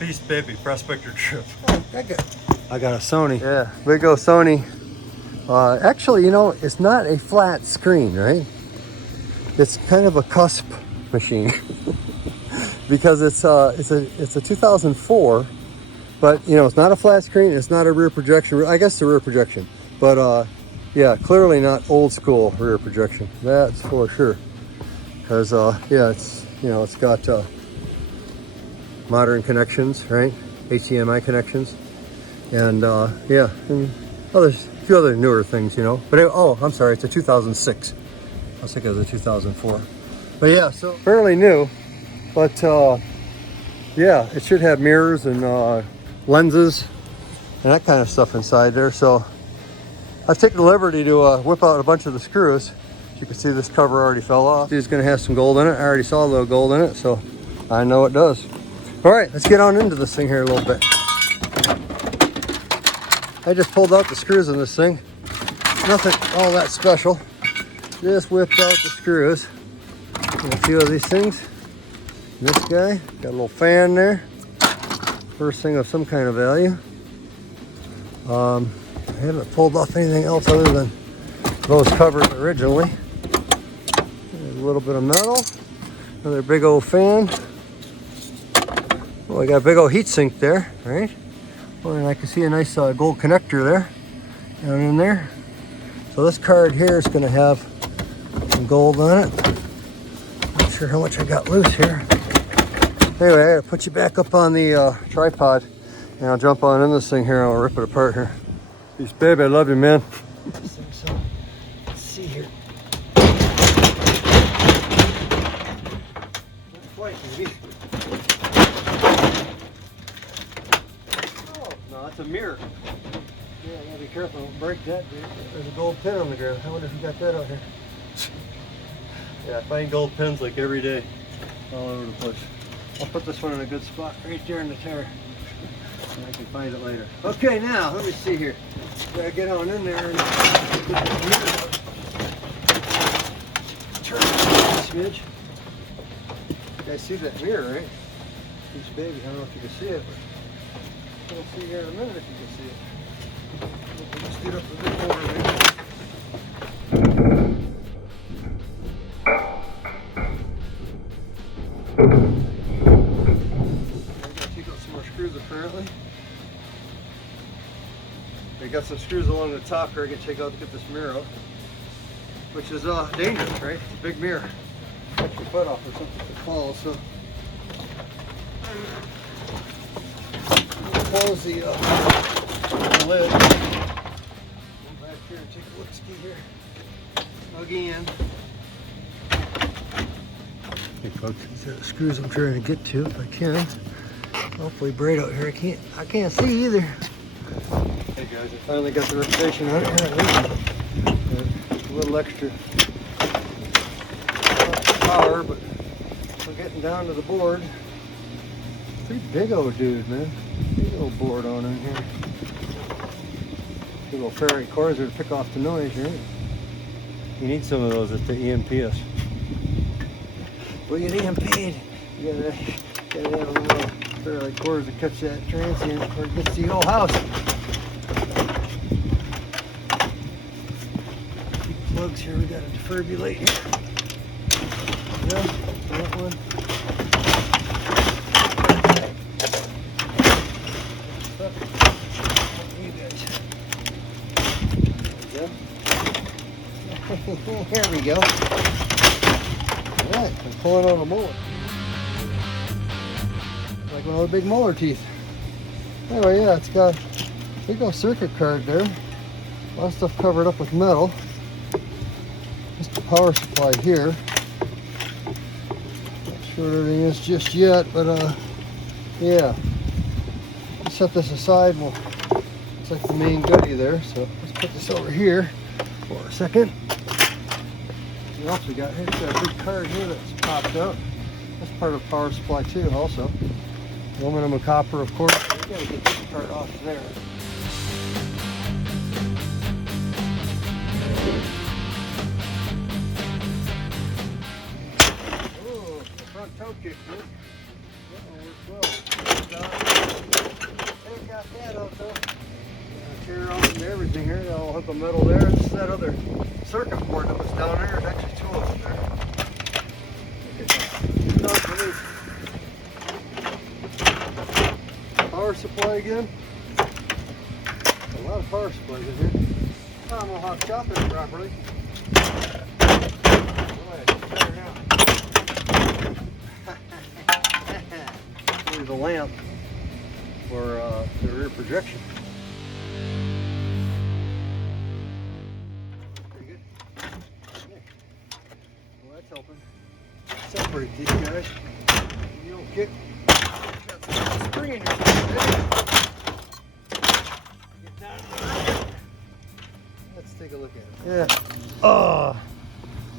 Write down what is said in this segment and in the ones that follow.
Beast baby, Prospector Tripp. Oh, I got a Sony. Yeah, big old Sony. Actually, you know, it's not a flat screen, right? It's kind of a cusp machine because it's a 2004, but you know, it's not a flat screen. It's not a rear projection. I guess it's a rear projection, but yeah, clearly not old school rear projection. That's for sure. Because yeah, it's, you know, it's got modern connections, right? HDMI connections, and yeah, and a few other newer things, you know. But oh, I'm sorry, it's a 2006. I was thinking it was a 2004. But yeah, so fairly new. But yeah, it should have mirrors and lenses and that kind of stuff inside there. So I've taken the liberty to whip out a bunch of the screws. As you can see, this cover already fell off. It's gonna have some gold in it. I already saw a little gold in it, so I know it does. All right, let's get on into this thing here a little bit. I just pulled out the screws in this thing. Nothing all that special. Just whipped out the screws. And a few of these things. This guy, got a little fan there. First thing of some kind of value. I haven't pulled off anything else other than those covers originally. There's a little bit of metal. Another big old fan. Well, we got a big old heat sink there, right? Oh, and I can see a nice gold connector there, down in there. So this card here is going to have some gold on it. Not sure how much I got loose here. Anyway, I got to put you back up on the tripod, and I'll jump on in this thing here and I'll rip it apart here. Peace, baby. I love you, man. So, let's see here. Not quite, maybe. No, that's a mirror. Yeah, I gotta be careful, don't break that, dude. There's a gold pin on the ground. I wonder if you got that out here. Yeah, I find gold pins like every day, all over the place. I'll put this one in a good spot right there in the tire, and I can find it later. Okay, now, let me see here. Gotta get on in there and get this mirror out. Turn it a smidge. You guys see that mirror, right? This baby, I don't know if you can see it, but we'll see here in a minute if you can see it. Let's get up a bit more, maybe. I gotta take out some more screws apparently. They got some screws along the top here I can take out to get this mirror out. Which is dangerous, right? It's a big mirror. Cut your foot off or something if it falls, so. Close the lid. Go back here and take a look-ski here. Again. Hey folks, these are the screws I'm trying to get to if I can. Hopefully bright out here. I can't see either. Hey guys, I finally got the rotation on it here at least. A little extra power, but we're getting down to the board. Pretty big old dude, man. Big old board on in here. Big old Faraday coils to pick off the noise, right? You need some of those at the EMPs. Well, you get EMP'd, you gotta have a little Faraday coils to catch that transient before it gets to the whole house. Keep plugs here, we got a defibrillator. Yeah, that one. Here we go. Alright, I'm pulling on a molar. Like one of the big molar teeth. Anyway, yeah, it's got a big old circuit card there. A lot of stuff covered up with metal. Just the power supply here. Not sure what everything is just yet, but yeah. Let's set this aside. Well, looks like the main goodie there, so let's put this over here for a second. What else we got here? We've got a big card here that's popped out. That's part of the power supply too, also. Aluminum and copper, of course. We gotta get this part off there. Oh, the front toe kick, dude. That one works well. here. Got a little hunk of metal there. This is that other circuit board that was down there. There's actually two of them there. Okay, power supply again. A lot of power supplies in here. I don't know how to shop it properly. There's a lamp for the rear projection. Pretty good. Okay. Well, that's helping separate these guys. You don't kick. Got some spring in your feet. Get down to the right. Let's take a look at it. Yeah.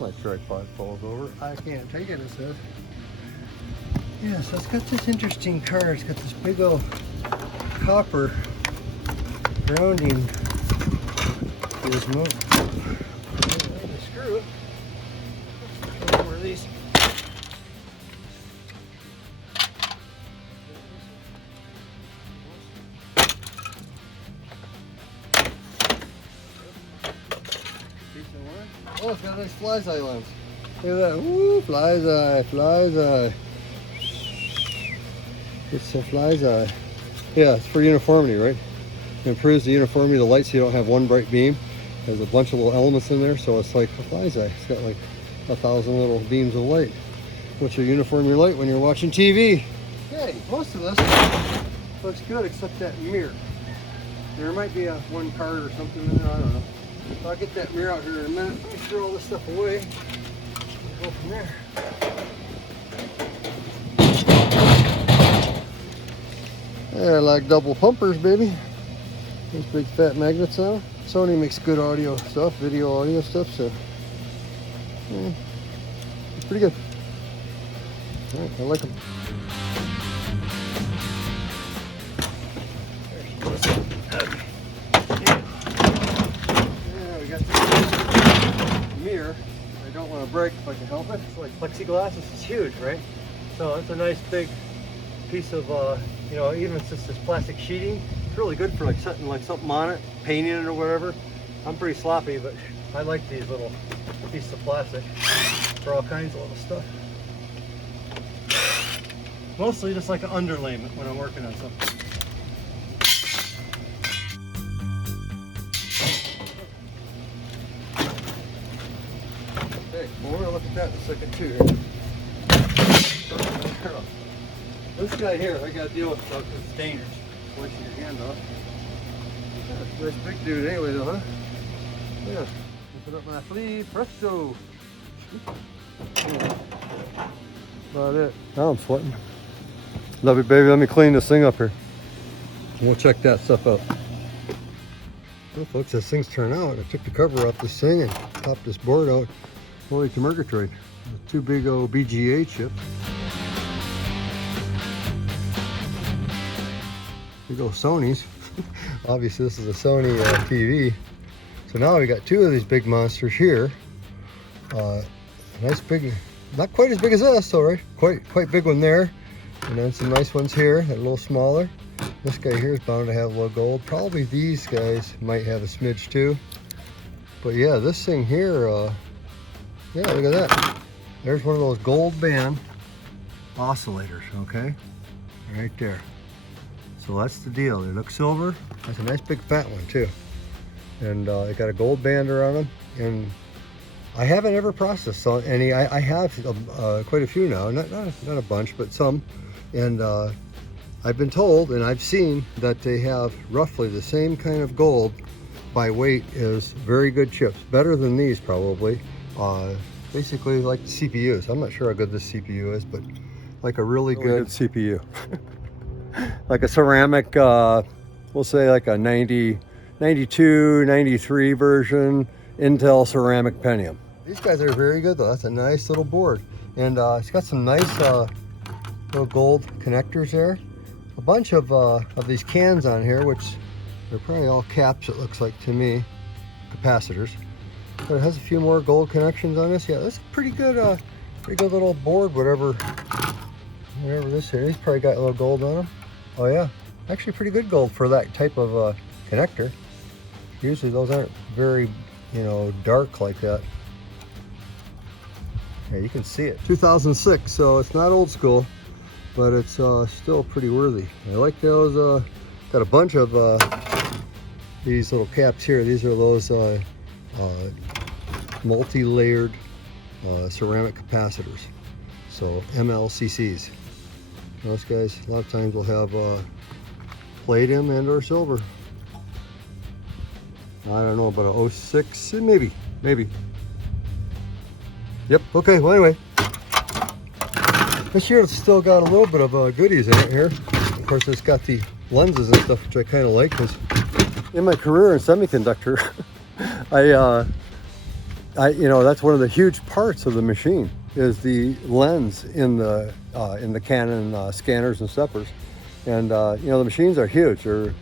My tripod falls over. I can't take it, it says. Yeah, so it's got this interesting car. It's got this big old copper grounding. Just move. Screw it. Where are these? Oh, it's got a nice fly's eye lens. Look at that. Woo, fly's eye, fly's eye. It's a fly's eye. Yeah, it's for uniformity, right? It improves the uniformity of the light so you don't have one bright beam. There's a bunch of little elements in there, so it's like a fly's eye. It's got like 1,000 little beams of light, which will uniform your light when you're watching TV. Okay, most of this looks good except that mirror. There might be one card or something in there, I don't know. I'll get that mirror out here in a minute. Let me throw all this stuff away. We'll go from there. I like double pumpers, baby. These big fat magnets on them. Sony makes good audio stuff, video audio stuff, so yeah, it's pretty good. All right, I like them. Yeah, we got this mirror. I don't want to break if I can help it. It's like plexiglass. This is huge, right? So it's a nice big piece of, you know, even if it's this plastic sheeting, it's really good for like setting like something on it, painting it or whatever. I'm pretty sloppy, but I like these little pieces of plastic for all kinds of little stuff. Mostly just like an underlayment when I'm working on something. Okay, well, we're gonna look at that in a second too here. This guy here, I gotta deal with stuff that's dangerous. Flicking your hand off. Yeah, nice big dude anyway though, huh? Yeah. Put up my sleeve, presto. Yeah. About it. Now I'm sweating. Love it, baby. Let me clean this thing up here. We'll check that stuff out. Well, folks, as things turn out, I took the cover off this thing and popped this board out. Holy Murgatroyd. Two big old BGA chips. Big old Sonys. Obviously this is a Sony TV. So now we got two of these big monsters here. Nice big, not quite as big as this, though, right? Quite big one there. And then some nice ones here, a little smaller. This guy here is bound to have a little gold. Probably these guys might have a smidge too. But yeah, this thing here, yeah, look at that. There's one of those gold band oscillators, okay? Right there. So that's the deal. They look silver. That's a nice big fat one too. And it got a gold band around them. And I haven't ever processed any. I have quite a few now. Not a bunch, but some. And I've been told and I've seen that they have roughly the same kind of gold by weight as very good chips. Better than these probably. Basically like the CPUs. I'm not sure how good this CPU is, but like a really good CPU. Like a ceramic, we'll say like a 92, 93 version Intel ceramic Pentium. These guys are very good though. That's a nice little board. And it's got some nice little gold connectors there. A bunch of these cans on here, which they're probably all caps it looks like to me, capacitors. But it has a few more gold connections on this. Yeah, this is pretty good little board, whatever this is. He's probably got a little gold on them. Oh yeah, actually pretty good gold for that type of connector. Usually those aren't very, you know, dark like that. Yeah, you can see it. 2006, so it's not old school, but it's still pretty worthy. I like those. Got a bunch of these little caps here. These are those multi-layered ceramic capacitors, so MLCCs. Those guys a lot of times will have palladium and or silver. I don't know about a 06, maybe. Yep, okay, well anyway. This year it's still got a little bit of goodies in it here. Of course it's got the lenses and stuff, which I kind of like, because in my career in semiconductor, I you know, that's one of the huge parts of the machine is the lens in the Canon scanners and steppers. And you know, the machines are huge. They're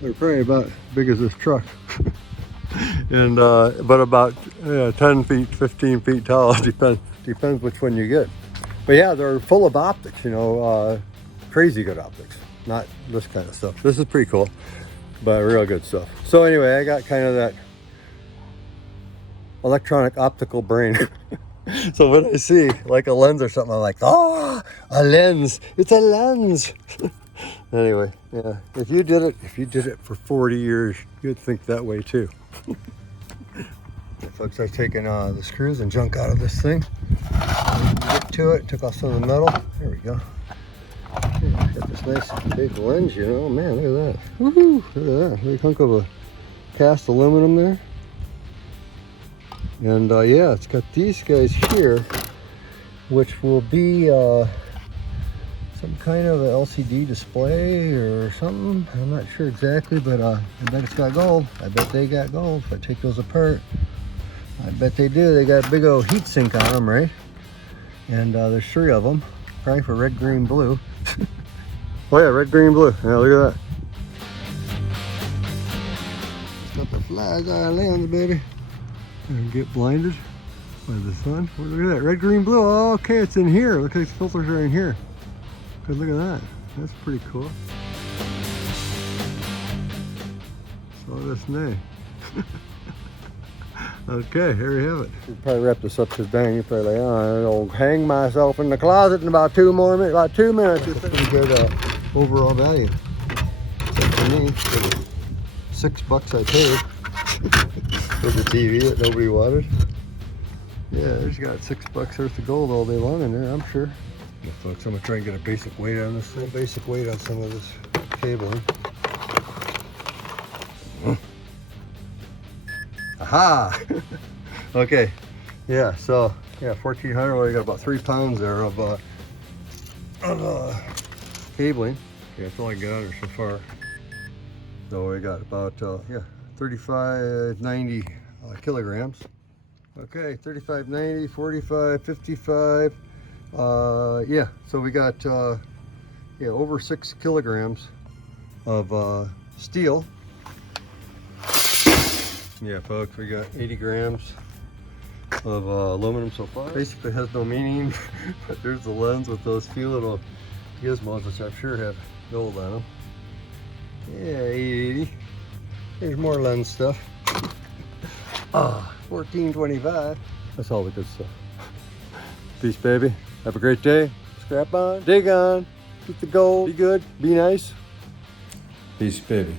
probably about as big as this truck. And but about 10 feet, 15 feet tall. Depends which one you get. But yeah, they're full of optics, you know, crazy good optics. Not this kind of stuff. This is pretty cool, but real good stuff. So anyway, I got kind of that electronic optical brain. So when I see like a lens or something, I'm like, oh, a lens, it's a lens. Anyway, yeah, if you did it for 40 years, you'd think that way too. Folks, I've taken the screws and junk out of this thing. Get to it, took off some of the metal. There we go. Yeah, got this nice big lens, you know. Man, look at that. Woohoo! Look at that. Big hunk of a cast aluminum there. And yeah, it's got these guys here, which will be some kind of a LCD display or something. I'm not sure exactly, but I bet it's got gold. I bet they got gold. If I take those apart, I bet they do. They got a big old heat sink on them, right? And there's 3 of them, probably for red, green, blue. Oh yeah, red, green, blue. Yeah, look at that. It's got the flies on our lens, baby. And get blinded by the sun. Oh, look at that, red, green, blue. Oh, okay, it's in here. Look at these filters are in here. Good, look at that. That's pretty cool. So this nay. Okay, here we have it. We'll probably wrap this up because dang, you're probably like, oh, I'll hang myself in the closet in about 2 minutes. About 2 minutes. It's a pretty good overall value. Except for me, for the $6 I paid for the TV that nobody wanted. Yeah, there's got $6 worth of gold all day long in there, I'm sure. Yeah, folks, I'm gonna try and get a basic weight on this thing. Basic weight on some of this cabling. Aha! Okay, yeah, so yeah, 1400. Well, you got about 3 pounds there of cabling. Yeah, that's all I got on there so far. So we got about yeah, 3590 kilograms. Okay, 3590, 45, 55. Yeah, so we got yeah, over 6 kilograms of steel. Yeah, folks, we got 80 grams of aluminum so far. Basically has no meaning, but there's the lens with those few little gizmos, which I'm sure have gold on them. Yeah, 80. There's more lens stuff. 1425. That's all the good stuff. Peace, baby. Have a great day. Scrap on, dig on, keep the gold, be good, be nice. Peace, baby.